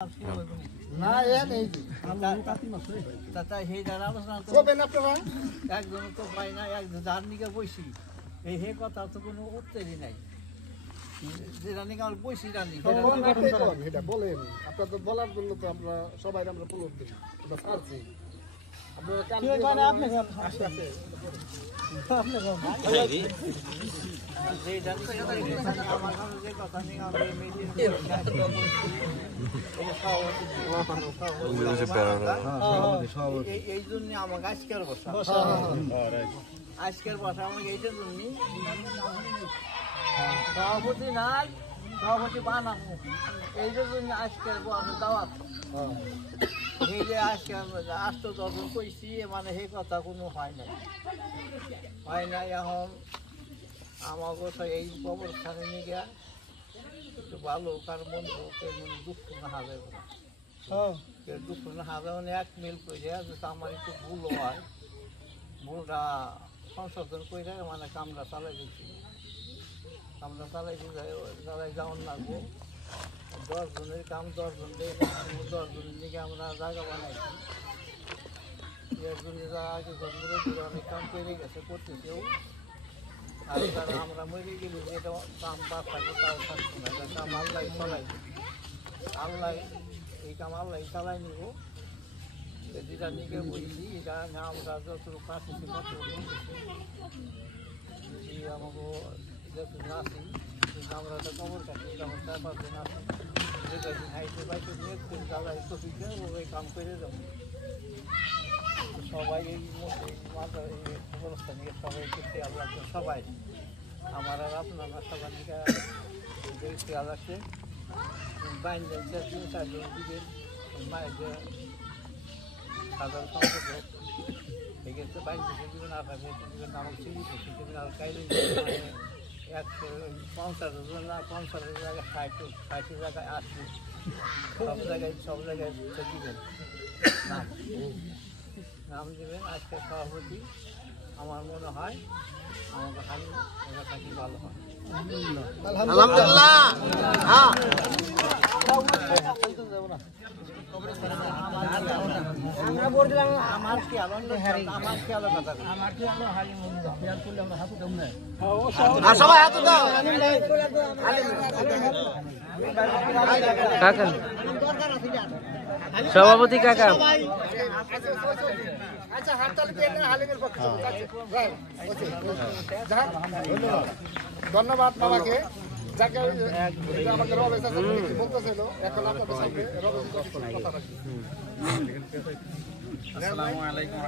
না এ নেই চাচা সেই যারা আলোচনা করবেন আপনারা একজন তো পাই না একজন যার নিকে বসি এই হে কথা তো কোনো উত্তরই নাই যেটা নিকে আমার বসি রানি এটা বলেন আপনার তো বলার জন্য তো আমরা সবাই আমরা পুরো দিই আমরা ছাড়ছি এই জন্য আমাকে আজকের বসা আমাকে এইটার জন্য সভাপতি নাই সভাপতি বানাবো এইটার জন্য আজকের দাওয়াত এই যে আজকে আসতো তখন কইছি মানে সেই কথা কোনো হয় নাই এখন আমাকে এই কবরস্থানে নিয়ে গিয়া একটু ভালো কার মন্দ দুঃখ না হাবে দুঃখ না হাবে মানে এক মিল করে আমার একটু ভুলও হয় ভুলটা সংশোধন করে মানে কামরা চালাই দিচ্ছি যারাই যাওয়ার লাগবো 10 জনের কাম 10 জন 10 জনের দিকে আমরা জায়গা বানাইছি এর জন্য যারা আগে ঘরে অনেক কাম করে গেছে করতেছেও আর যারা আমরা মরে গেলি এটা কাম বাদ থাকে তাও থাকছে না কাম আল্লাহ চালাই আল্লাহ এই কাম আল্লাহ চালাই নিব যেটা নিকে বলছি এটা আমরা যতটুকু পাচ্ছি তত আমাকে যতদিন আসি আমরা তো কবর কাছি আমার 4-5 দিন আসি যেদিন হাইতে বাইতে নিয়ে জ্বালাই কপিকে ওই কাম করে যাবো সবাই এই অবস্থা নিয়ে সবাই খেয়াল রাখছে সবাই আমার আর আপনারা সবার দিকে খেয়াল রাখছে বাইন যাচ্ছে 3-4 জন দিবেন মায়ের যে সাধারণ সম্পর্ক ঠিক আছে বাইন দিবেন আর দিবেন আমাকে চিনি দিবেন আর কাইলে 50 জন না 50 জায়গায় 60 জায়গায় 80 সব জায়গায় দিবেন নাম দেবেন আজকে সভাপতি আমার মনে হয় আমাকে হারি এটা থাকি ভালো হয় আলহামদুলিল্লাহ হ্যাঁ আমরা বললাম আমার কি আনন্দ আমার কি আলাদা আমার কি আলো হারি মনে খেয়াল করলে আমরা হাতে দম না সবাই হাতে দাও কাকা সভাপতি কাকা আচ্ছা হাততালি দিয়ে না হালিমের পক্ষে ধন্যবাদ বাবাকে যাকে আমাকে রবেশ বলতেছিল এখন আপনাদের সামনে রবেশ কথা রাখি। আসসালামু আলাইকুম।